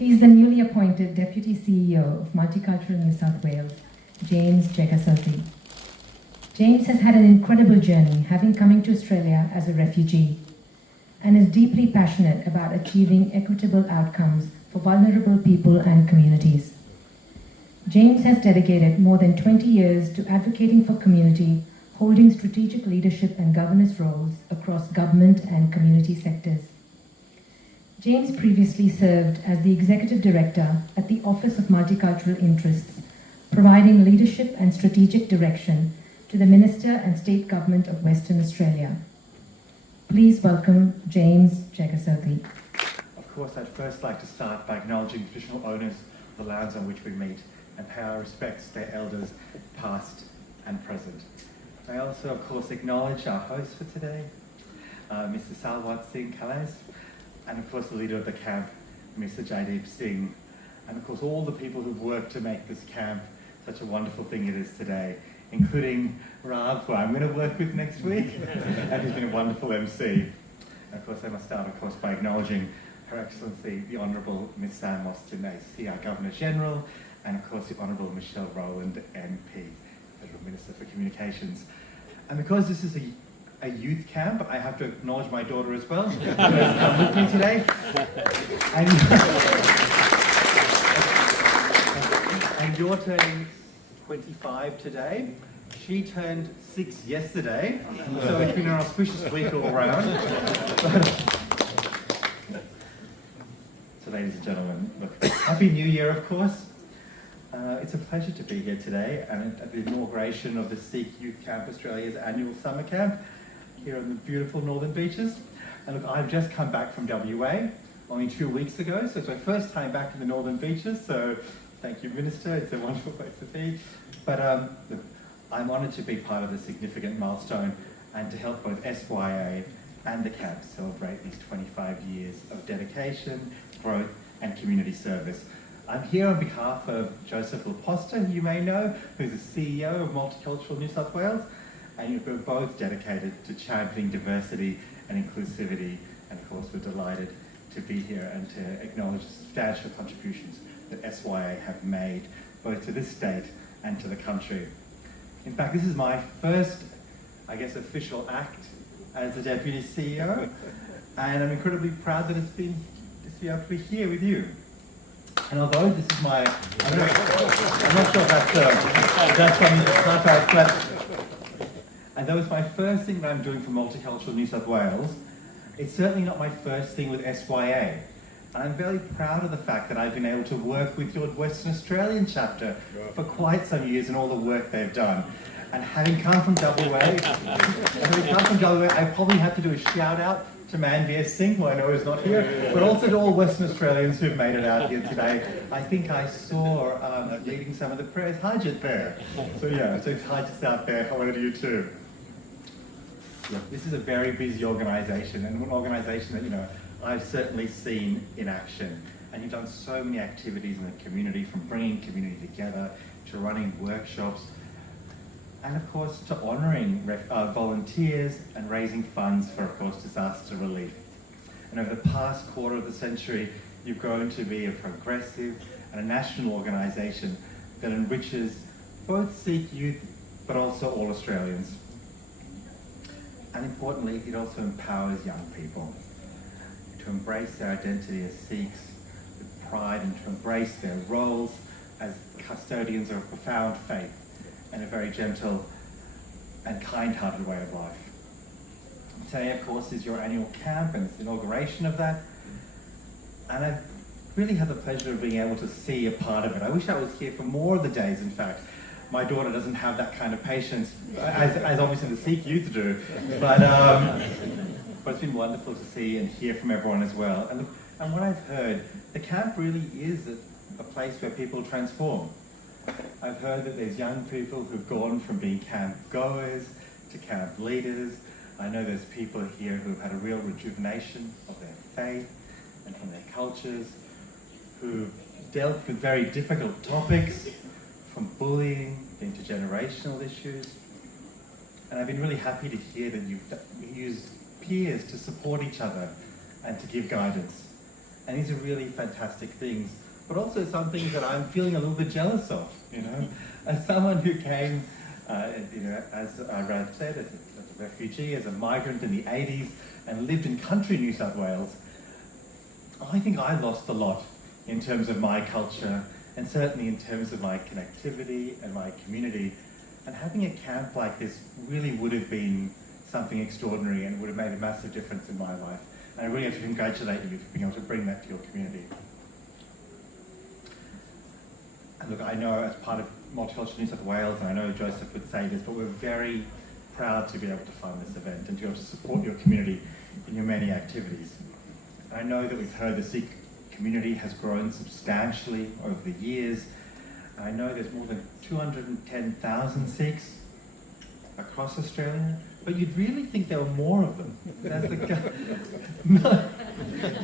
He is the newly appointed Deputy CEO of Multicultural New South Wales, James Jegasophty. James has had an incredible journey, having come to Australia as a refugee, and is deeply passionate about achieving equitable outcomes for vulnerable people and communities. James has dedicated more than 20 years to advocating for community, holding strategic leadership and governance roles across government and community sectors. James previously served as the Executive Director at the Office of Multicultural Interests, providing leadership and strategic direction to the Minister and State Government of Western Australia. Please welcome James Jegasophty. Of course, I'd first like to start by acknowledging the traditional owners of the lands on which we meet and pay our respects to their elders, past and present. I also, of course, acknowledge our host for today, Mr. Salwat Singh Kalas, and of course the leader of the camp, Mr. Jaideep Singh, and of course all the people who've worked to make this camp such a wonderful thing it is today, including Rav, who I'm going to work with next week, and who's been a wonderful MC. And of course I must start, of course, by acknowledging Her Excellency, the Honourable Ms. Sam Mostyn, SYA Governor-General, and of course the Honourable Michelle Rowland, MP, Federal Minister for Communications. And because this is a youth camp, I have to acknowledge my daughter as well, who has come with me today. And you're turning 25 today. She turned 6 yesterday, so it's been an auspicious week all around. So ladies and gentlemen, look, Happy New Year, of course. It's a pleasure to be here today and at the inauguration of the Sikh Youth Camp Australia's annual summer camp here on the beautiful Northern Beaches. And look, I've just come back from WA only 2 weeks ago, so it's my first time back in the Northern Beaches, so thank you, Minister, it's a wonderful place to be. But look, I'm honoured to be part of this significant milestone and to help both SYA and the camp celebrate these 25 years of dedication, growth and community service. I'm here on behalf of Joseph Laposta, who you may know, who's the CEO of Multicultural New South Wales, and we're both dedicated to championing diversity and inclusivity, and of course we're delighted to be here and to acknowledge the substantial contributions that SYA have made, both to this state and to the country. In fact, this is my first, I guess, official act as the Deputy CEO, and I'm incredibly proud that it's been to be able to be here with you. And although this is my, I'm not sure if that's something to start out, but although it's my first thing that I'm doing for Multicultural New South Wales, it's certainly not my first thing with SYA. And I'm very proud of the fact that I've been able to work with your Western Australian chapter for quite some years and all the work they've done. And having come from WA, I probably have to do a shout out to Manveer Singh, who I know is not here, but also to all Western Australians who've made it out here today. I think I saw leading some of the prayers, Hajat there. So yeah, so if Hajat's out there, hello to you too. Yeah, this is a very busy organisation, and an organisation that, you know, I've certainly seen in action. And you've done so many activities in the community, from bringing community together to running workshops, and of course to honouring volunteers and raising funds for, of course, disaster relief. And over the past quarter of the century, you've grown to be a progressive and a national organisation that enriches both Sikh youth, but also all Australians. And importantly, it also empowers young people to embrace their identity as Sikhs with pride and to embrace their roles as custodians of a profound faith and a very gentle and kind-hearted way of life. Today, of course, is your annual camp and it's the inauguration of that. And I've really had the pleasure of being able to see a part of it. I wish I was here for more of the days, in fact. My daughter doesn't have that kind of patience, as obviously the Sikh youth do. But it's been wonderful to see and hear from everyone as well. And what I've heard, the camp really is a place where people transform. I've heard that there's young people who've gone from being camp goers to camp leaders. I know there's people here who've had a real rejuvenation of their faith and from their cultures, who've dealt with very difficult topics, from bullying, intergenerational issues. And I've been really happy to hear that you've used peers to support each other and to give guidance. And these are really fantastic things, but also some things that I'm feeling a little bit jealous of, you know. As someone who came, you know, as Rav said, as a refugee, as a migrant in the 80s, and lived in country New South Wales, I think I lost a lot in terms of my culture, and certainly in terms of my connectivity and my community. And having a camp like this really would have been something extraordinary and would have made a massive difference in my life. And I really have to congratulate you for being able to bring that to your community. And look, I know as part of Multicultural New South Wales, and I know Joseph would say this, but we're very proud to be able to fund this event and to be able to support your community in your many activities. And I know that we've heard the Sikh community has grown substantially over the years. And I know there's more than 210,000 Sikhs across Australia, but you'd really think there were more of them. No.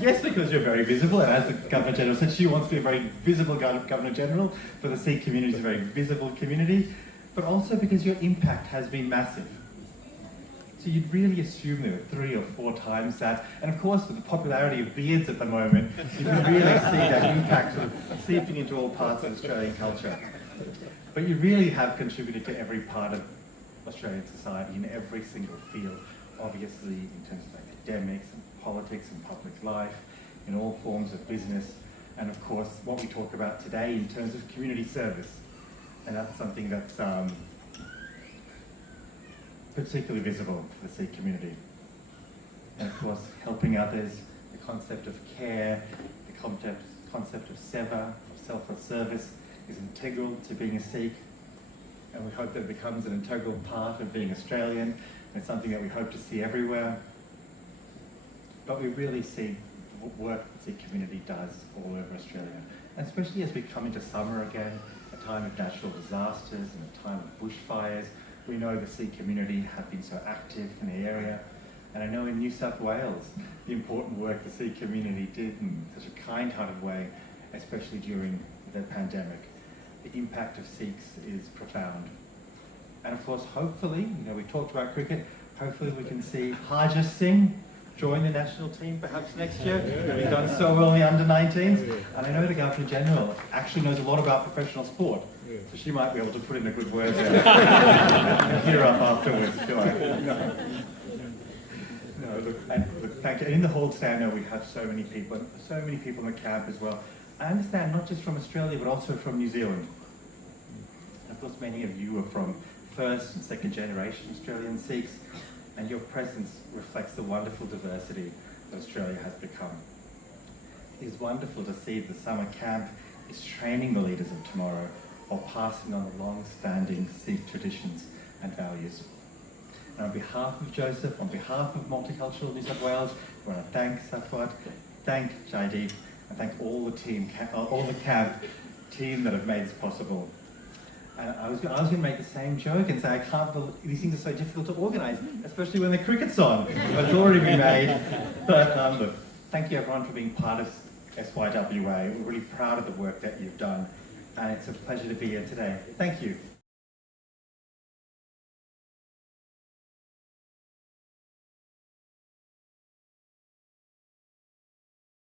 Yes, because you're very visible, and as the Governor General said, she wants to be a very visible Governor General, for the Sikh community is a very visible community, but also because your impact has been massive. So you'd really assume there were 3 or 4 times that, and of course with the popularity of beards at the moment, you can really see that impact sort of seeping into all parts of Australian culture. But you really have contributed to every part of Australian society in every single field, obviously in terms of academics and politics and public life, in all forms of business, and of course what we talk about today in terms of community service. And that's something that's particularly visible for the Sikh community. And of course helping others, the concept of care, the concept of seva, of selfless service, is integral to being a Sikh. And we hope that it becomes an integral part of being Australian, and it's something that we hope to see everywhere. But we really see the work the Sikh community does all over Australia, and especially as we come into summer again, a time of natural disasters and a time of bushfires. We know the Sikh community have been so active in the area, and I know in New South Wales the important work the Sikh community did in such a kind-hearted way, especially during the pandemic. The impact of Sikhs is profound. And of course, hopefully, you know, we talked about cricket, hopefully we can see Harjit Singh join the national team perhaps next year. We've done so well in the under-19s. And I know the Governor General actually knows a lot about professional sport, so she might be able to put in a good word there. And hear up afterwards. No, look, thank you. And in the hall today, I know we have so many people in the camp as well. I understand not just from Australia, but also from New Zealand. And of course, many of you are from first and second generation Australian Sikhs, and your presence reflects the wonderful diversity that Australia has become. It is wonderful to see the summer camp is training the leaders of tomorrow while passing on the long-standing Sikh traditions and values. And on behalf of Joseph, on behalf of Multicultural New South Wales, we want to thank Satwat, thank Jaideep, and thank all the camp team that have made this possible. And I was going to make the same joke and say, I can't believe these things are so difficult to organise, especially when the cricket's on. It's already been made. But look, thank you everyone for being part of SYWA. We're really proud of the work that you've done, and it's a pleasure to be here today. Thank you.